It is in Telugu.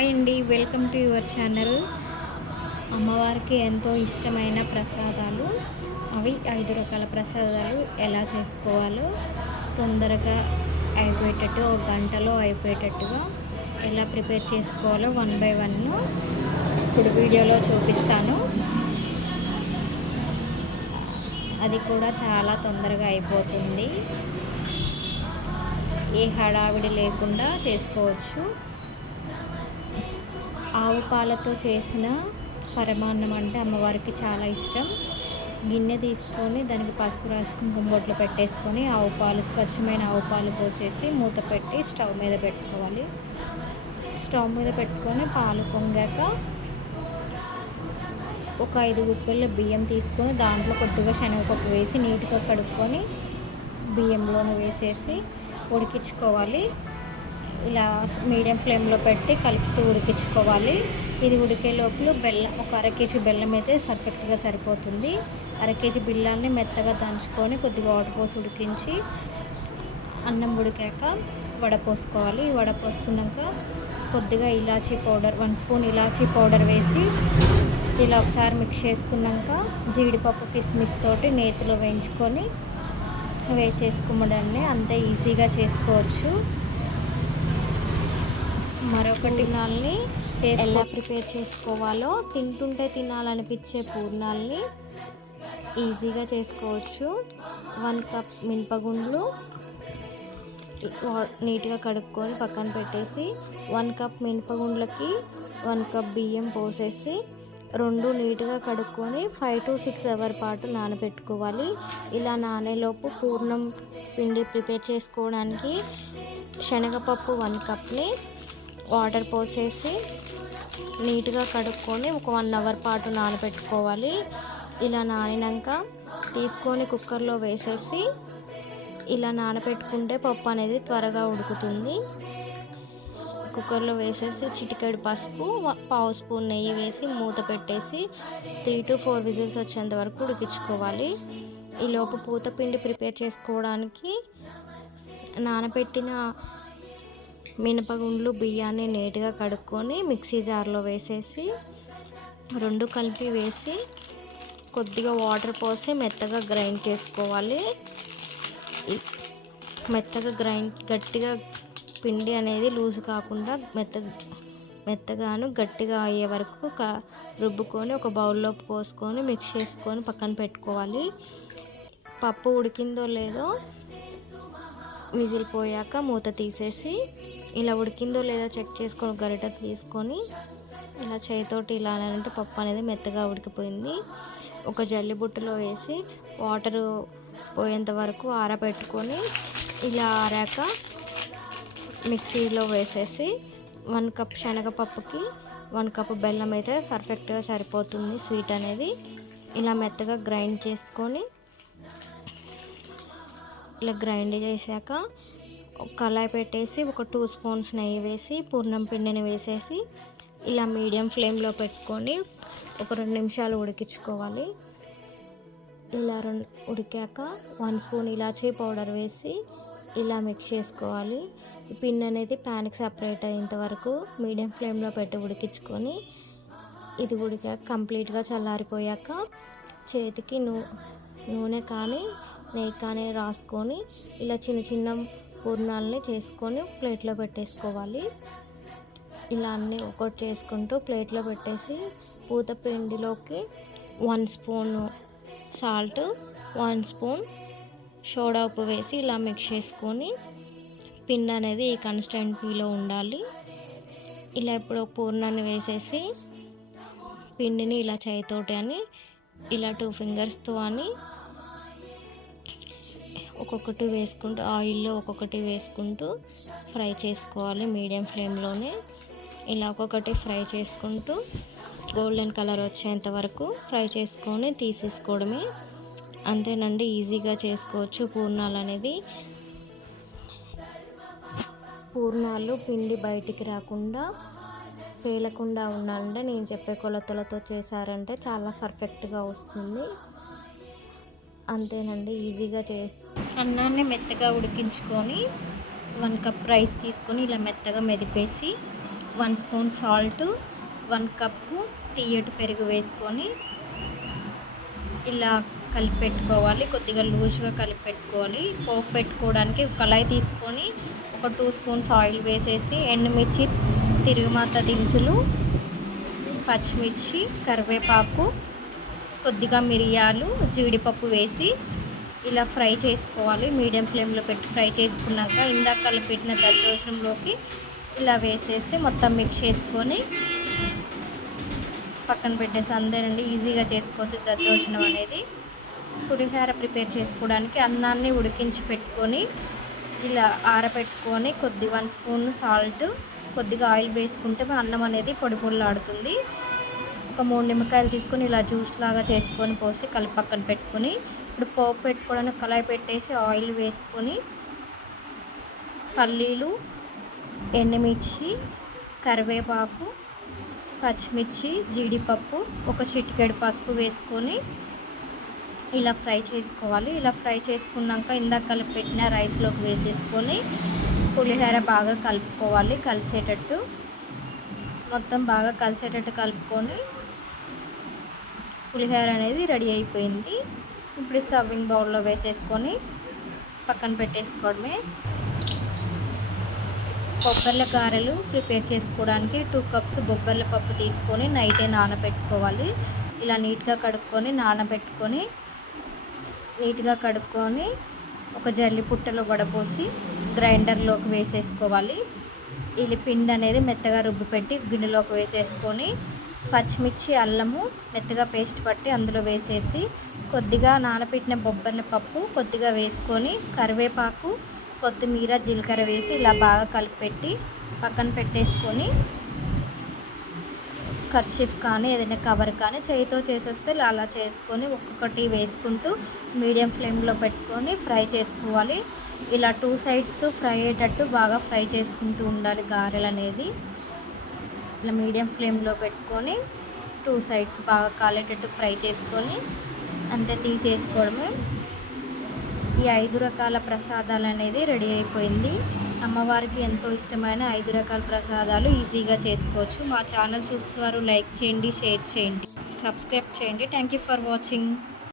హాయ్ అండి వెల్కమ్ టు యువర్ ఛానల్. అమ్మవారికి ఎంతో ఇష్టమైన ప్రసాదాలు. అవి ఐదు రకాల ప్రసాదాలు ఎలా చేసుకోవాలో తొందరగా అయిపోయేటట్టు ఒక గంటలో అయిపోయేటట్టుగా ఎలా ప్రిపేర్ చేసుకోవాలో వన్ బై వన్ ఇప్పుడు వీడియోలో చూపిస్తాను. అది కూడా చాలా తొందరగా అయిపోతుంది. ఏ హడావిడి లేకుండా చేసుకోవచ్చు. ఆవు పాలతో చేసిన పరమాన్నం అంటే అమ్మవారికి చాలా ఇష్టం. గిన్నె తీసుకొని దానికి పసుపు రాసి కుంకుమ బొట్లు పెట్టేసుకొని ఆవు పాలు స్వచ్ఛమైన ఆవు పాలు పోసేసి మూత పెట్టి స్టవ్ మీద పెట్టుకోవాలి. స్టవ్ మీద పెట్టుకొని పాలు పొంగాక ఒక ఐదు గుప్పెళ్ళ బియ్యం తీసుకొని దాంట్లో కొద్దిగా శనగపప్పు వేసి నీట్గా కడుక్కొని బియ్యంలోనే వేసేసి ఉడికించుకోవాలి. ఇలా మీడియం ఫ్లేమ్లో పెట్టి కలుపుతూ ఉడికించుకోవాలి. ఇది ఉడికే లోపల బెల్లం ఒక అర కేజీ బెల్లం అయితే పర్ఫెక్ట్గా సరిపోతుంది. అర కేజీ బిల్లాన్ని మెత్తగా దంచుకొని కొద్దిగా వాటర్ పోసి ఉడికించి అన్నం ఉడికాక వడపోసుకోవాలి వడపోసుకున్నాక కొద్దిగా ఇలాచీ పౌడర్ వన్ స్పూన్ ఇలాచీ పౌడర్ వేసి ఇలా ఒకసారి మిక్స్ చేసుకున్నాక జీడిపప్పు కిస్మిస్ తోటి నేతిలో వేయించుకొని వేసేసుకోమడాన్ని అంతే ఈజీగా చేసుకోవచ్చు. మరొకటి నాల్ని ఎలా ప్రిపేర్ చేసుకోవాలో తింటుంటే తినాలనిపించే పూర్ణాలని ఈజీగా చేసుకోవచ్చు. వన్ కప్ మినపగుండ్లు నీట్గా కడుక్కొని పక్కన పెట్టేసి వన్ కప్ మినపగుండ్లకి వన్ కప్ బియ్యం పోసేసి రెండు నీట్గా కడుక్కొని ఫైవ్ టు సిక్స్ అవర్ పాటు నానబెట్టుకోవాలి. ఇలా నానేలోపు పూర్ణం పిండి ప్రిపేర్ చేసుకోవడానికి శనగపప్పు వన్ కప్ని వాటర్ పోసేసి నీట్గా కడుక్కొని ఒక వన్ అవర్ పాటు నానబెట్టుకోవాలి. ఇలా నానినాక తీసుకొని కుక్కర్లో వేసేసి ఇలా నానబెట్టుకుంటే పప్పు అనేది త్వరగా ఉడుకుతుంది. కుక్కర్లో వేసేసి చిటికెడు పసుపు పావు స్పూన్ నెయ్యి వేసి మూత పెట్టేసి త్రీ టు ఫోర్ విజిల్స్ వచ్చేంత వరకు ఉడికించుకోవాలి. ఈలోపు పూత పిండి ప్రిపేర్ చేసుకోవడానికి నానబెట్టిన మినపగుండ్లు బియ్యాన్ని నీట్గా కడుక్కొని మిక్సీ జార్లో వేసేసి రెండు కలిపి వేసి కొద్దిగా వాటర్ పోసి మెత్తగా గ్రైండ్ చేసుకోవాలి. మెత్తగా గ్రైండ్ గట్టిగా పిండి అనేది లూజ్ కాకుండా మెత్త మెత్తగాను గట్టిగా అయ్యే వరకు క రుబ్బుకొని ఒక బౌల్లో పోసుకొని మిక్స్ చేసుకొని పక్కన పెట్టుకోవాలి. పప్పు ఉడికిందో లేదో విజిల్ పోయాక మూత తీసేసి ఇలా ఉడికిందో లేదో చెక్ చేసుకొని గరిట తీసుకొని ఇలా చేతితోటి ఇలా అంటే పప్పు అనేది మెత్తగా ఉడికిపోయింది. ఒక జల్లి బుట్టలో వేసి వాటర్ పోయేంత వరకు ఆరబెట్టుకొని ఇలా ఆరాక మిక్సీలో వేసేసి వన్ కప్ శనగపప్పుకి వన్ కప్ బెల్లం అయితే పర్ఫెక్ట్గా సరిపోతుంది స్వీట్ అనేది. ఇలా మెత్తగా గ్రైండ్ చేసుకొని ఇలా గ్రైండ్ చేశాక కళాయి పెట్టేసి ఒక టూ స్పూన్స్ నెయ్యి వేసి పూర్ణం పిండిని వేసేసి ఇలా మీడియం ఫ్లేమ్లో పెట్టుకొని ఒక రెండు నిమిషాలు ఉడికించుకోవాలి. ఇలా రెండు ఉడికాక వన్ స్పూన్ ఇలాచీ పౌడర్ వేసి ఇలా మిక్స్ చేసుకోవాలి. పిన్ అనేది ప్యాన్కి సపరేట్ అయ్యేంత వరకు మీడియం ఫ్లేమ్లో పెట్టి ఉడికించుకొని ఇది ఉడికాక కంప్లీట్గా చల్లారిపోయాక చేతికి నూ నూనె కానీ నెయ్యి రాసుకొని ఇలా చిన్న చిన్న పూర్ణాలని చేసుకొని ప్లేట్లో పెట్టేసుకోవాలి. ఇలా అన్నీ ఒకటి చేసుకుంటూ ప్లేట్లో పెట్టేసి పూత పిండిలోకి one spoon salt one spoon soda ఉప్పు వేసి ఇలా మిక్స్ చేసుకొని పిండి అనేది ఈ కన్స్టెంట్లో ఉండాలి. ఇలా ఇప్పుడు పూర్ణాన్ని వేసేసి పిండిని ఇలా చేయితోటి అని ఇలా టూ ఫింగర్స్తో అని ఒక్కొక్కటి వేసుకుంటూ ఆయిల్లో ఒక్కొక్కటి వేసుకుంటూ ఫ్రై చేసుకోవాలి మీడియం ఫ్లేమ్లోనే. ఇలా ఒక్కొక్కటి ఫ్రై చేసుకుంటూ గోల్డెన్ కలర్ వచ్చేంత వరకు ఫ్రై చేసుకొని తీసేసుకోవడమే. అంతేనండి ఈజీగా చేసుకోవచ్చు. పూర్ణాలు అనేది పూర్ణాలు పిండి బయటికి రాకుండా పేలకుండా ఉండాలంటే నేను చెప్పే కొలతలతో చేశారంటే చాలా పర్ఫెక్ట్గా వస్తుంది. అంతేనండి ఈజీగా చేసి అన్నాన్ని మెత్తగా ఉడికించుకొని వన్ కప్ రైస్ తీసుకొని ఇలా మెత్తగా మెదిపేసి one spoon salt one cup తీయటి పెరుగు వేసుకొని ఇలా కలిపి పెట్టుకోవాలి కొద్దిగా లూజ్గా కలిపి పెట్టుకోవాలి పోపు పెట్టుకోవడానికి కళాయి తీసుకొని ఒక టూ స్పూన్స్ ఆయిల్ వేసేసి ఎండుమిర్చి తిరుగుమాత దినుసులు పచ్చిమిర్చి కరివేపాకు కొద్దిగా మిరియాలు జీడిపప్పు వేసి ఇలా ఫ్రై చేసుకోవాలి. మీడియం ఫ్లేమ్లో పెట్టి ఫ్రై చేసుకున్నాక ఇందాక పెట్టిన దద్దోషంలోకి ఇలా వేసేసి మొత్తం మిక్స్ చేసుకొని పక్కన పెట్టేసి అందరండి ఈజీగా చేసుకోవచ్చు దద్దోజనం అనేది. పులిహార ప్రిపేర్ చేసుకోవడానికి అన్నాన్ని ఉడికించి పెట్టుకొని ఇలా ఆరబెట్టుకొని కొద్ది వన్ స్పూన్ సాల్ట్ కొద్దిగా ఆయిల్ వేసుకుంటే అన్నం అనేది పొడి పొడిలాడుతుంది. ఒక మూడు నిమ్మకాయలు తీసుకొని ఇలా జ్యూస్ లాగా చేసుకొని పోసి కలిపి పక్కన పెట్టుకొని ఇప్పుడు పోపు పెట్టుకోవడానికి కళాయి పెట్టేసి ఆయిల్ వేసుకొని పల్లీలు ఎండుమిర్చి కరివేపాకు పచ్చిమిర్చి జీడిపప్పు ఒక చిటికెడు పసుపు వేసుకొని ఇలా ఫ్రై చేసుకోవాలి. ఇలా ఫ్రై చేసుకున్నాక ఇందాక కలిపి పెట్టిన రైస్లోకి వేసేసుకొని పులిహోర బాగా కలుపుకోవాలి. కలిసేటట్టు మొత్తం బాగా కలిసేటట్టు కలుపుకొని పులిహోర అనేది రెడీ అయిపోయింది. ఇప్పుడు సర్వింగ్ బౌల్లో వేసేసుకొని పక్కన పెట్టేసుకోవడమే. బొబ్బర్ల గారెలు ప్రిపేర్ చేసుకోవడానికి టూ కప్స్ బొబ్బర్ల పప్పు తీసుకొని నైటే నానబెట్టుకోవాలి. ఇలా నీట్గా కడుక్కొని నానబెట్టుకొని నీట్గా కడుక్కొని ఒక జల్లి పుట్టలో వడపోసి గ్రైండర్లోకి వేసేసుకోవాలి. ఇది పిండి అనేది మెత్తగా రుబ్బు పెట్టి గిన్నెలోకి వేసేసుకొని పచ్చిమిర్చి అల్లము మెత్తగా పేస్ట్ పట్టి అందులో వేసేసి కొద్దిగా నానబెట్టిన బొబ్బరిని పప్పు కొద్దిగా వేసుకొని కరివేపాకు కొత్తిమీర జీలకర్ర వేసి ఇలా బాగా కలిపెట్టి పక్కన పెట్టేసుకొని కర్చీఫ్ కానీ ఏదైనా కవర్ కానీ చేయితో చేసేస్తే అలా చేసుకొని ఒక్కొక్కటి వేసుకుంటూ మీడియం ఫ్లేమ్లో పెట్టుకొని ఫ్రై చేసుకోవాలి. ఇలా టూ సైడ్స్ ఫ్రై అయ్యేటట్టు బాగా ఫ్రై చేసుకుంటూ ఉండాలి గారెలు అనేది. ఇలా మీడియం ఫ్లేమ్లో పెట్టుకొని టూ సైడ్స్ బాగా కాలేటట్టు ఫ్రై చేసుకొని అంతే తీసేసుకోవడమే. ఈ ఐదు రకాల ప్రసాదాలు అనేది రెడీ అయిపోయింది. అమ్మవారికి ఎంతో ఇష్టమైన ఐదు రకాల ప్రసాదాలు ఈజీగా చేసుకోవచ్చు. మా ఛానల్ చూస్తున్నారు లైక్ చేయండి షేర్ చేయండి సబ్స్క్రైబ్ చేయండి. Thank you for watching